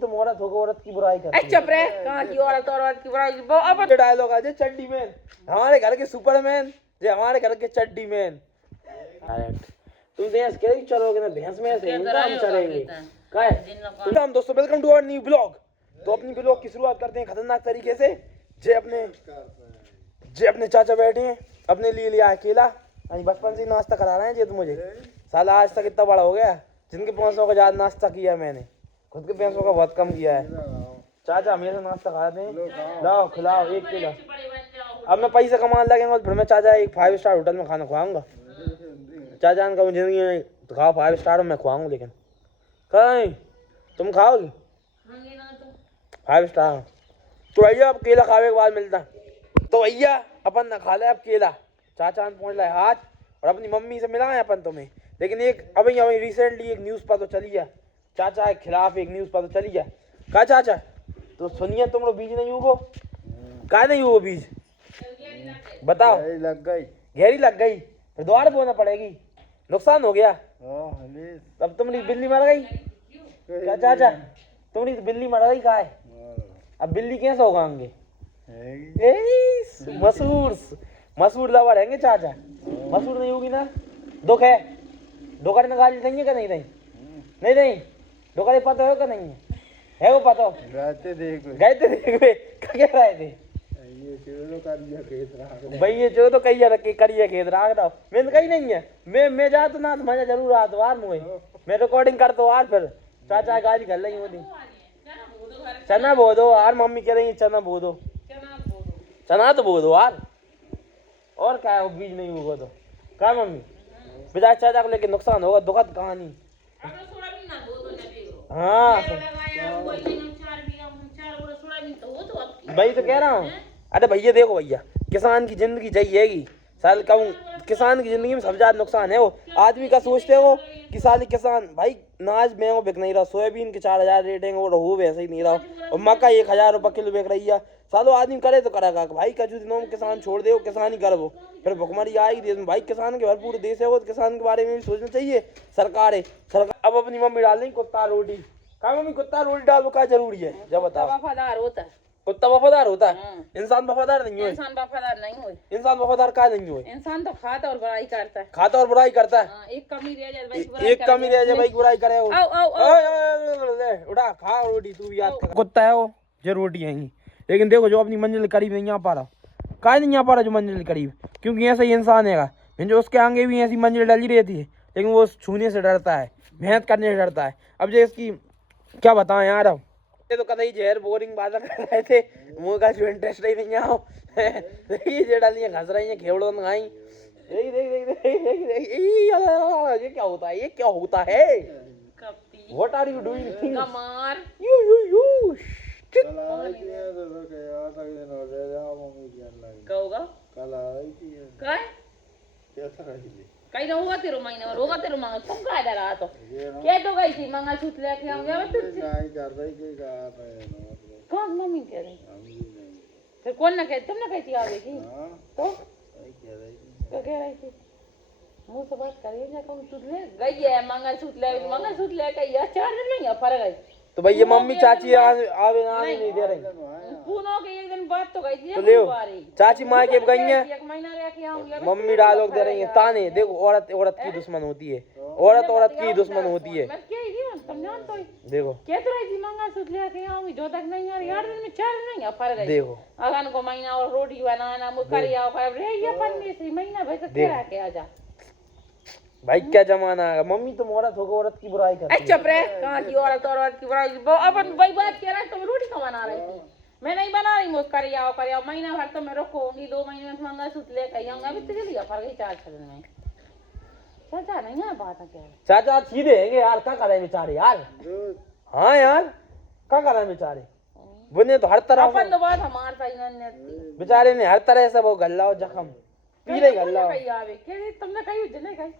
तुम औरत हो, औरत की बुराई करती चुप रहे, कहाँ की औरत की बुराई। अब है। डायलॉग आज चड्डी मैन, हमारे घर के सुपरमैन, ये हमारे घर के चड्डी मैन। तुम भैंस के चलोगे ना, भैंस में से हम चलेंगे क्या है। हम दोस्तों welcome to our new blog. तो अपनी ब्लॉग की शुरुआत करते हैं खतरनाक तरीके से। जे अपने चाचा बैठे हैं, अपने लिए लिया अकेला, बचपन से नाश्ता करा रहे हैं जे तो मुझे साला आज तक इतना बड़ा हो गया, जिनके 500 का ज्यादा नाश्ता किया मैंने, खुद के 500 का बहुत कम किया है। चाचा हमेशा नाश्ता खाते हैं, लाओ खिलाओ 1 किलो। अब मैं पैसे कमाने लगेंगे फिर मैं चाचा एक 5 स्टार होटल में खाना खुआऊंगा। चाचा ने कहूँ जिंदगी में तो खाओ 5 स्टार में खुआऊंगा, लेकिन कहीं तुम खाओगी 5 स्टार। तो भैया अब केला खावे के बाद मिलता। तो भैया अपन ना खा ले अब केला। चाचा ने पहुँच लाए हाथ और अपनी मम्मी से मिला है अपन तुम्हें, लेकिन एक अभी रिसेंटली एक न्यूज़ पता तो चली है, चाचा के खिलाफ एक न्यूज़ पता चली है। कहा चाचा तो सुनिए, तुम लोग बीज नहीं उगो, का नहीं उगो बीज बताओ। गहरी लग गई फिर दोबारा बोना पड़ेगी, नुकसान हो गया। अब तुम्हारी बिल्ली मर गई क्या चाचा, तुम्हारी बिल्ली मर गई का है, अब बिल्ली कैसे उगाएंगे। मसूर लवर रहेंगे चाचा, मसूर नहीं होगी ना, दुख है। डोकर में गाली देंगे क्या नहीं देंगे, नहीं डोकर पता है क्या नहीं है वो पता गए थे देखो क्या कह रहे थे भाई, ये जो तो कही रखे करिए खेत राख दो, मैंने कही नहीं है। मैं जा तो ना मजा जरूर आता यार, मैं रिकॉर्डिंग करता हूँ यार, फिर चाचा गाली कर रही होती। चना बो दो यार, मम्मी कह रही चना बो दो, चना तो बो दो यार, और क्या है वो बीज नहीं होगा तो क्या मम्मी बिजा चाचा को लेके नुकसान होगा, दुखद कहानी। हाँ भाई तो कह रहा हूँ। अरे भैया देखो भैया, किसान की जिंदगी चाहिएगी साल कहूँ, किसान की जिंदगी में सबसे ज्यादा नुकसान है वो आदमी का। सोचते हो कि साल किसान भाई नाज महंगो बिक नहीं रहा, सोयाबीन के 4000 रेट है, वो रहू वैसे ही नहीं रहा, और मक्का 1000 रुपये किलो बिक रही है। सालों आदमी करे तो करेगा भाई, कचू दिनों में किसान छोड़ दे, किसान ही करो, फिर भुखमरी आएगी देश में भाई। किसान के भरपूर देश है वो, किसान के बारे में भी सोचना चाहिए सरकार। अब अपनी मम्मी डाल देंगी कुत्ता रोटी, कहा मम्मी कुत्ता रोटी डालो क्या जरूरी है जब बताओ। वफादार होता है, कुत्ता वफादार होता है, इंसान वफादार नहीं हो। इंसान वफादार नहीं हो, इंसान वफादार का नहीं हो, इंसान तो खाता और बुराई करता है, खाता और बुराई करता है। एक कमी रह जाए भाई बुराई करे वो। उठा खा रोटी तू भी याद कर। कुत्ता है वो जो रोटी है, लेकिन देखो जो अपनी मंजिल करीब नहीं आ पा रहा, का नहीं आ पा रहा जो मंजिल करीब, क्योंकि ऐसा ही इंसान है जो उसके आगे भी ऐसी मंजिल डली रहती है, लेकिन वो छूने से डरता है, मेहनत करने से डरता है। अब जो इसकी क्या बताएं यार, अब ये तो कतई जहर बोरिंग बात कर रहे थे, मुँह का जो इंटरेस्ट ही नहीं आओ देखिए जे डाली घस रही है खेवड़ों में आई। ये क्या होता है, ये क्या होता है, व्हाट आर यू डूइंग कमार यू कहीं ना होगा तेरे महीने में, होगा तेरे मंगल, तुम कहा इधर आ तो क्या तो गई थी मंगलसूत्र लेके आऊंगा कौन मम्मी कह रही, फिर कौन ना कह, तुम ना कहती आवेगी तो क्या कह रही थी, मुँह से बात करिए ना, कौन सूत्र ले गई है मंगलसूत्र ले गई है 4 दिन में फर गई। तो भाई ये मम्मी चाची आवे नहीं दे रही, पूनों के एक दिन बात तो गई थी तो ले चाची माँ के गई है, 1 महीना रह के आऊंगी, मम्मी डायलॉग दे रही है ताने। देखो औरत की दुश्मन होती है, औरत की दुश्मन होती है। देखो कहते रही थी मंगलसूत्र लेके आऊंगी, जो तक नहीं आ रही 8 दिन में 4 दिन में फर गई। देखो अगन को महीना और रोटी बनाना मुकरिया रे ये पन्नी से महीना भाई तक तेरा के आजा भाई क्या जमाना है। मम्मी तुम औरत हो, औरत की बुराई करती है। चुप रहे, कहाँ की औरत की बुराई। अपन वही बात कह रहा है, तुम रोटी क्यों बना रही थी, मैं नहीं बना रही, मुझ करिया महीना भर तो मैं रखूंगी, 2 महीने में मंगलसूत्र लेकर आऊंगा, अभी तो लिया फर गई 4-6 दिन में। चाचा नहीं है बात क्या, चाचा सीधे हैं यार, क्या कर रहे हैं बेचारे यार। हाँ यार क्या कर रहे हैं बेचारे, बुने तो हर तरह अपन तो बात हमार सही बेचारे ने हर तरह से वो गल्ला जख्म पीले गल्ला तुमने कही जने कही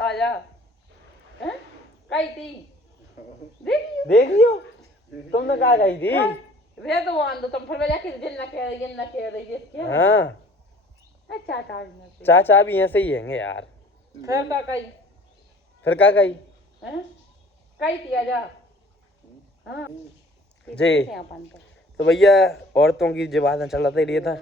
आजा हैं कही थी देखियो तुमने कहा कही थी रे तो आंदो तुम फिर जाके जिन्ना कह रही है। हां चाचा भी ऐसे ही हैं यार। फिर का कही हैं कही थी आजा हाँ जी। अपन तो तो भैया औरतों की जो बातें चल रही रही था,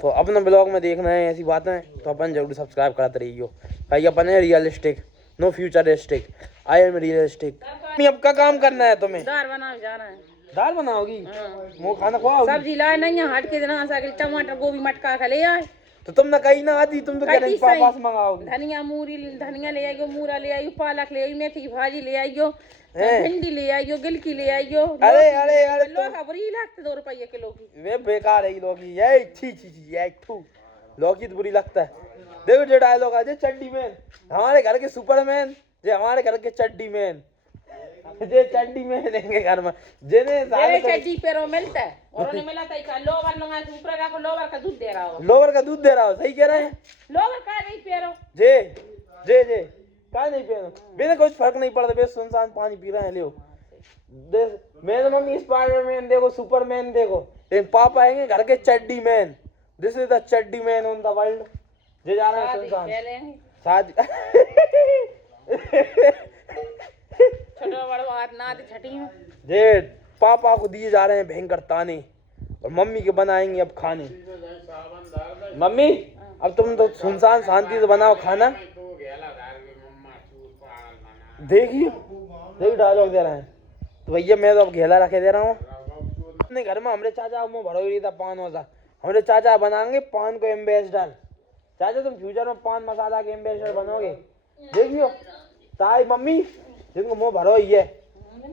तो अपना ब्लॉग में देखना है ऐसी बातें, तो अपन जरूर सब्सक्राइब कराते रहियो भाई। अपन है realistic, no futuristic, I am realistic. अब का काम करना है तुम्हें? दाल बना जाना है। दाल बनाओगी? हाँ। वो खाना खुआओगी? सब्जी लाए नहीं है, हट के देना साइकिल टमाटर गोभी मटका खा ले आए। तो तुम ना कहीं ना आती, तुम तो कह रही पापा से मंगाओगी। धनिया मूरी धनिया ले आइयो, मूरा ले आइयो, पालक ले आइयो, मेथी की भाजी ले आइयो, हैं? भिंडी ले आइयो, गिलकी ले आइयो। अरे अरे अरे लोहा बुरी लगती 2 रुपये किलो की। वे बेकार है लौकी, ये छी छी छी, ये ठू लौकी तो बुरी लगता है। देखो जो डायलॉग आज चड्डी मैन, हमारे घर के सुपरमैन, जे हमारे घर के चड्डी मैन, जे चड्डी मैन है घर में, जिन्हें मेरे चड्डी पैरों मिलता है और उन्हें मिला था क्या लोवर लगा के ऊपर रखो, लोवर का दूध दे रहा हो। लोवर का दूध दे रहा हो, सही कह रहे हैं। लोवर का नहीं पैरों जे जे जे का नहीं पियो, बिना कुछ फर्क नहीं पड़ता, बे सुनसान पानी पी रहे हैं। लियो देख, मेरे मम्मी स्पाइडरमैन देखो, सुपरमैन देखो, लेकिन पापा आएंगे घर के चड्डी मैन। दिस इज द चड्डी मैन ऑन द वर्ल्ड। जे जा रहे हैं सुनसान शादी छोटा बड़ा बात ना दी छठी में। जे पापा को दिए जा रहे हैं भयंकर ताने, और मम्मी के बनाएंगे अब खाने। मम्मी अब तुम तो सुनसान शांति से बनाओ खाना। देखिए देखिए डायलॉग दे रहे हैं। तो भैया मैं तो अब घेला रखे दे रहा हूँ अपने घर में। हमारे चाचा मुँह भरो ही था पान वसा, हमारे चाचा बनाएंगे पान को एम्बेसडर। चाचा तुम फ्यूचर में पान मसाला के एम्बेसडर बनोगे, देखियो। ताई मम्मी जिनको मुँह भरो ही है,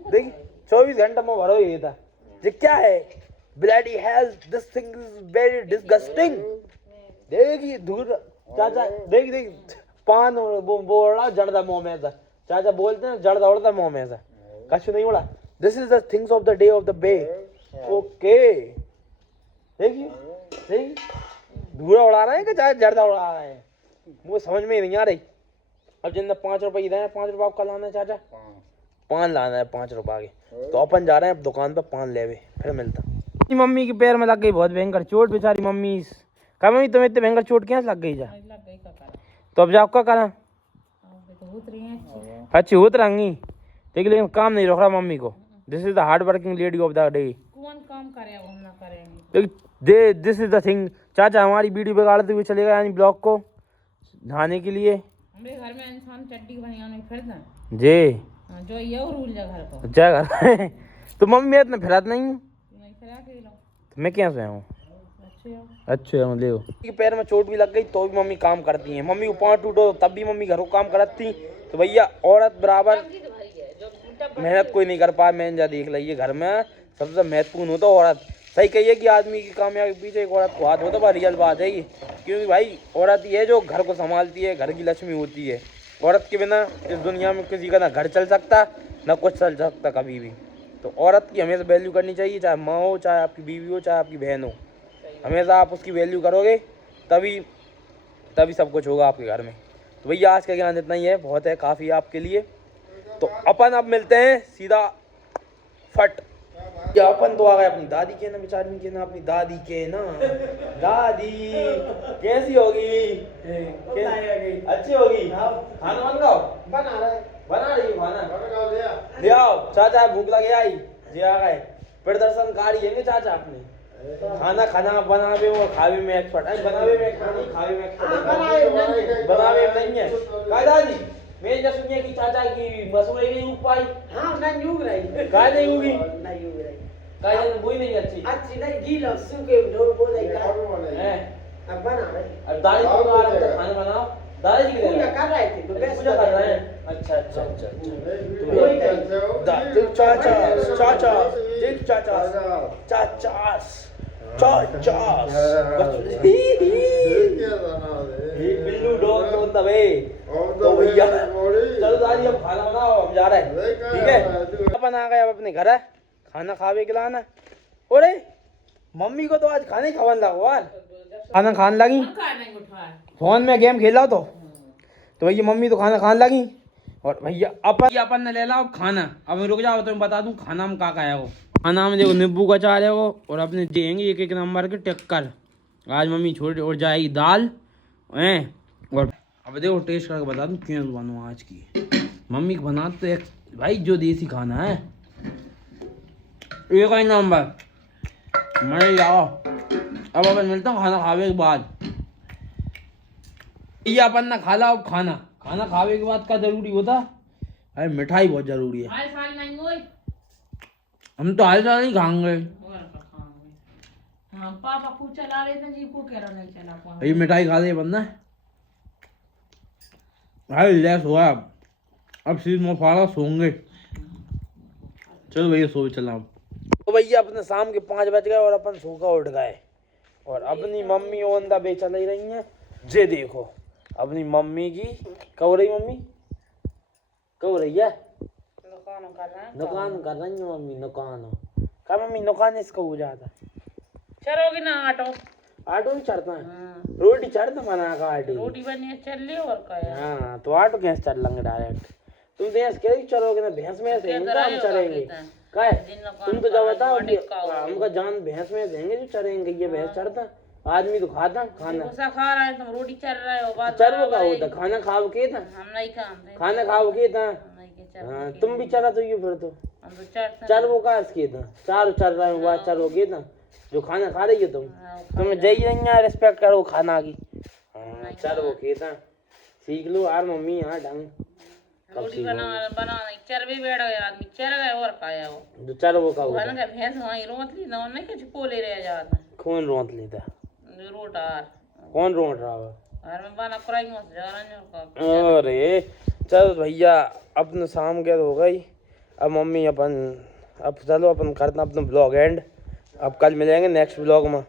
देखिए 24 घंटा मुँह भरो ही था। ये क्या है? Bloody health, this thing is very disgusting. देखिए दूर चाचा, देख देख पान वो उड़ा जड़दा मुँह में था। चाचा बोलते हैं जड़दा उड़ता मुँह में था, कछु नहीं उड़ा। This is the things of the day of the bay. Okay देखिए देखिए धूरा उड़ा रहे हैं कि चाहे जड़दा उड़ा रहे हैं, मुझे समझ में ही नहीं आ रही। अब जिन 5 रुपए देना है, 5 रुपए आपका लाना है चाचा, पान लाना है 5 रुपए के। तो अपन जा रहे हैं अब दुकान पर पान लेवे, फिर मिलता। मम्मी के पैर में लग गई बहुत भयंकर चोट, बेचारी मम्मी। कहा मम्मी तुम्हें इतने भयंकर चोट क्या लग गई? जा तो अब जाओ क्या करा? अच्छी उतर रही ठीक, लेकिन काम नहीं रोक रहा मम्मी को। This is the hard working lady of the day. कौन काम करे हम ना करेंगे। दे दिस इज द थिंग। चाचा हमारी वीडियो बिगाड़ते हुए चलेगा यानी ब्लॉग को नहाने के लिए। हमारे घर में इंसान चड्डी बनियान फिरता जी जो ये रूल है घर पर। क्या कर तो मम्मी मैं इतना फिरात नहीं हूँ, तो मैं क्या से हूँ। अच्छा मतलब पैर में चोट भी लग गई तो भी मम्मी काम करती हैं। मम्मी को पाँव टूटो तब भी मम्मी घरों काम करती। तो भैया औरत बराबर मेहनत कोई नहीं कर पाए। मैंने जा देख लीजिए घर में सबसे महत्वपूर्ण होता औरत। सही कहिए कि आदमी की कामयाबी के पीछे एक औरत को हाथ होता है, रियल बात है ये। क्योंकि भाई औरत ही है जो घर को संभालती है, घर की लक्ष्मी होती है। औरत के बिना इस दुनिया में किसी का ना घर चल सकता ना कुछ चल सकता कभी भी। तो औरत की हमेशा वैल्यू करनी चाहिए, चाहे माँ हो, चाहे आपकी बीवी हो, चाहे आपकी बहन हो। हमेशा आप उसकी वैल्यू करोगे तभी सब कुछ होगा आपके घर में। तो भैया आज का ज्ञान इतना ही है, बहुत है, काफ़ी है आपके लिए। तो अपन अब मिलते हैं सीधा फट। या अपन तो आ गए अपनी दादी के ना, बेचारी के ना, अपनी दादी के ना। दादी कैसी होगी? अच्छी होगी। खाना बनाओ, बना रही हो खाना? ले आओ चाचा, भूख लगे आई जी। आ गए प्रदर्शनकारी है चाचा अपने। खाना खाना बनावे और खावे में एक्सपर्ट है। बनावे में एक्सपर्ट नहीं, खावे में एक्सपर्ट। बनावे में नहीं है का दादी? मैं जब सुनिए कि चाचा की मसूरे नहीं उग पाई। हाँ नहीं उग रही। काय नहीं उगी? नहीं उग रही। काय जन बोई नहीं अच्छी नहीं गीला सूखे ढोल बोले का है। अब बना रहे। अब दादी को आ रहा है खाना बनाओ। दादाजी की पूजा कर रहे थे, तो पूजा कर रहे हैं। अच्छा अच्छा अच्छा तो चाचा चाचा देख चाचा चाचा चाचा बिल्लू डॉग तो तबे। तो भैया चलो दादी अब खाना बनाओ, हम जा रहे हैं ठीक है। अपन आ गए अब अपने घर है खाना खावे के लाना। अरे मम्मी को तो आज खाने ही खवन लगा यार, खाना खाने लगी। फोन में गेम खेला तो भैया मम्मी तो खाना खाने लगी। और भैया अपन ने ले ला अब खाना। अब रुक जाओ तो मैं बता दूं खाना में क्या है। वो खाना में देखो नींबू का चार है वो, और अपने देंगे एक एक नंबर के टिक्कर। आज मम्मी छोड़ और जाएगी दाल हैं। और अब देखो टेस्ट करके बता दूं क्यों बनवा आज की। मम्मी को बना तो एक भाई जो देसी खाना है एक ही नंबर मैं जाओ। अब अपन मिलता हूँ खाना खावे के बाद। ये अपन ना खा ला अब खाना खाना खावे के बाद का जरूरी होता। अरे मिठाई बहुत जरूरी है। हाल साल नहीं होई हम तो हाल साल नहीं खाएंगे। और का खाएंगे। हाँ पापा को चला रहे थे जी को कह रहा नहीं चला पाऊँ। ये मिठाई खा ले बंदा। भाई लेस हुआ अब सीध में फाड़ा सोंगे। चलो भैया सो चला अब। तो भैया अपने शाम के 5 बज गए और अपन सो का उठ गए और अपनी मम्मी ओंदा बेचा ले रही है। जे देखो अपनी मम्मी की कब रही मम्मी कब रही है दुकान कर रहे हैं दुकान कर रही है मम्मी दुकान का मम्मी दुकान इसका हो जाता चलोगे ना ऑटो ऑटो नहीं चढ़ता है हाँ, रोटी चढ़ता मना का ऑटो रोटी बनी है चल ले और का यार हाँ तो ऑटो कैसे चढ़ लेंगे डायरेक्ट तुम भैंस के चलोगे ना भैंस में से इनका हम चढ़ेंगे का है तुम तो जब बताओ कि हमका जान भैंस में देंगे जो चढ़ेंगे ये भैंस चढ़ता आदमी तो खाता खाना भूसा खा रहा है तुम रोटी चल रहा है बात चरवो का होता खाना खाओ के था हम नहीं खाते खाना खाओ के था हम नहीं के चल हाँ तुम भी चला तो ये फिर तो हम तो चढ़ते चरवो का इसके था चार चल रहे हो बात चलो के था जो खाना खा रही हो तुम जई रही है रिस्पेक्ट करो खाना की हाँ चरवो के था सीख लो यार मम्मी यहाँ ढंग रोटी बना नहीं चर भी बैठ गए आदमी चर गए और खाया वो जो चरवो का होता खाना का भैंस वहीं रोत ली ना नहीं कुछ पोले रह जाता कौन रोट लेता रोटार कौन रोट रहा है घर में बना कराई मत जा रहा है अरे चल भैया अपन शाम के हो गई अब मम्मी अपन अब चलो अपन करते अपना ब्लॉग एंड अब कल मिलेंगे नेक्स्ट ब्लॉग में।